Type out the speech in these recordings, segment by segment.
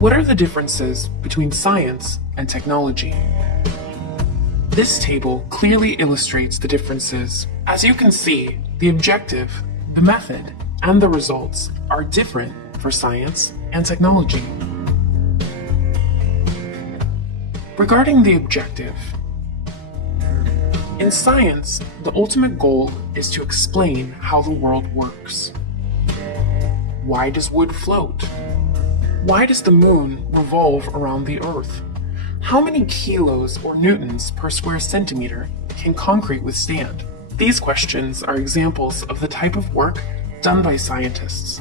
What are the differences between science and technology? This table clearly illustrates the differences. As you can see, the objective, the method, and the results are different for science and technology. Regarding the objective, in science, the ultimate goal is to explain how the world works. Why does wood float? Why does the moon revolve around the Earth? How many kilos or newtons per square centimeter can concrete withstand? These questions are examples of the type of work done by scientists.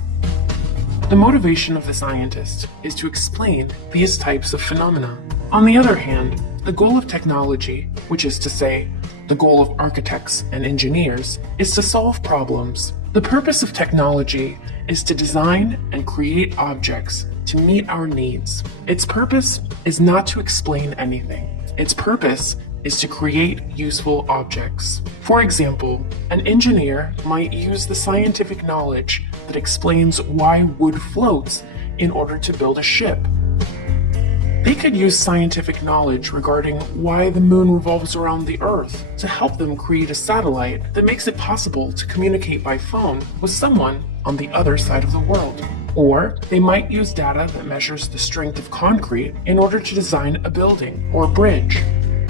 The motivation of the scientist is to explain these types of phenomena. On the other hand, the goal of technology, which is to say, the goal of architects and engineers, is to solve problems. The purpose of technology is to design and create objects to meet our needs. Its purpose is not to explain anything. Its purpose is to create useful objects. For example, an engineer might use the scientific knowledge that explains why wood floats in order to build a ship. They could use scientific knowledge regarding why the moon revolves around the Earth to help them create a satellite that makes it possible to communicate by phone with someone on the other side of the world. Or they might use data that measures the strength of concrete in order to design a building or bridge.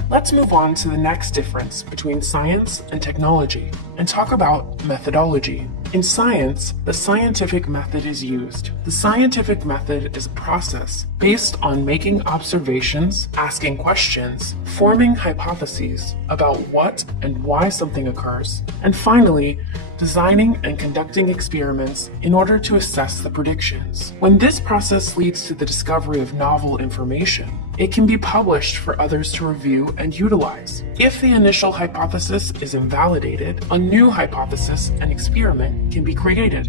Let's move on to the next difference between science and technology and talk about methodology. In science, the scientific method is used. The scientific method is a process based on making observations, asking questions, forming hypotheses about what and why something occurs, and finally, designing and conducting experiments in order to assess the predictions. When this process leads to the discovery of novel information, it can be published for others to review and utilize. If the initial hypothesis is invalidated, a new hypothesis and experiment can be created.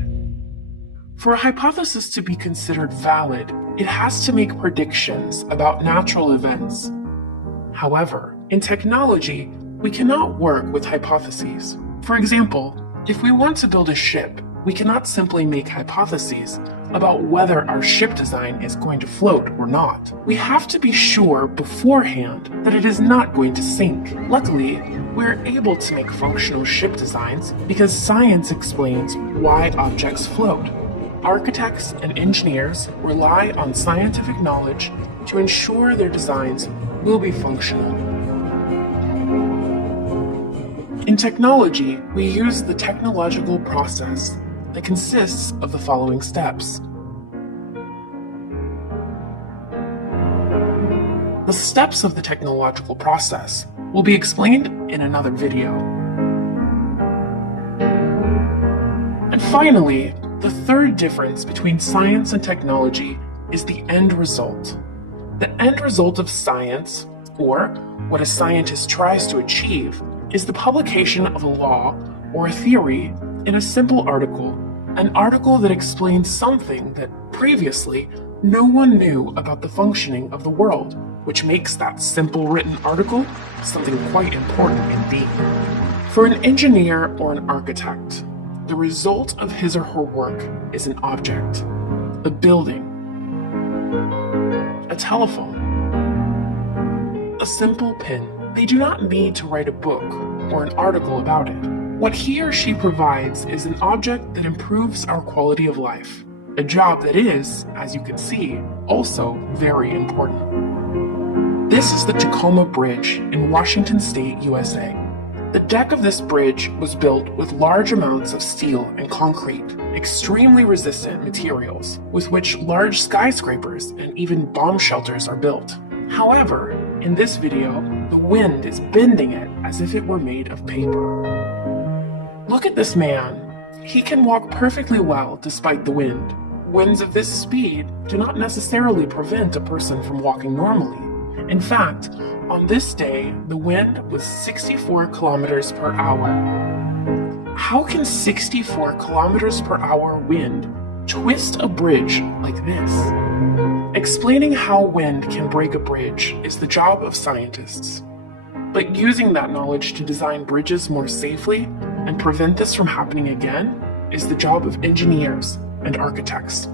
For a hypothesis to be considered valid, it has to make predictions about natural events. However, in technology, we cannot work with hypotheses. For example, if we want to build a ship, we cannot simply make hypotheses about whether our ship design is going to float or not. We have to be sure beforehand that it is not going to sink. Luckily, we're able to make functional ship designs because science explains why objects float. Architects and engineers rely on scientific knowledge to ensure their designs will be functional. In technology, we use the technological process that consists of the following steps. The steps of the technological process will be explained in another video. And finally, the third difference between science and technology is the end result. The end result of science, or what a scientist tries to achieve, is the publication of a law or a theory in a simple article, an article that explains something that previously no one knew about the functioning of the world, which makes that simple written article something quite important indeed. For an engineer or an architect, the result of his or her work is an object, a building, a telephone, a simple pen. They do not need to write a book or an article about it. What he or she provides is an object that improves our quality of life, a job that is, as you can see, also very important. This is the Tacoma Bridge in Washington State, USA. The deck of this bridge was built with large amounts of steel and concrete, extremely resistant materials with which large skyscrapers and even bomb shelters are built. However, in this video, the wind is bending it as if it were made of paper. Look at this man. He can walk perfectly well despite the wind. Winds of this speed do not necessarily prevent a person from walking normally. In fact, on this day, the wind was 64 kilometers per hour. How can 64 kilometers per hour wind twist a bridge like this? Explaining how wind can break a bridge is the job of scientists. But using that knowledge to design bridges more safely and prevent this from happening again is the job of engineers and architects.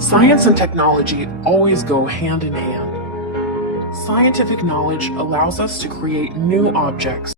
Science and technology always go hand in hand. Scientific knowledge allows us to create new objects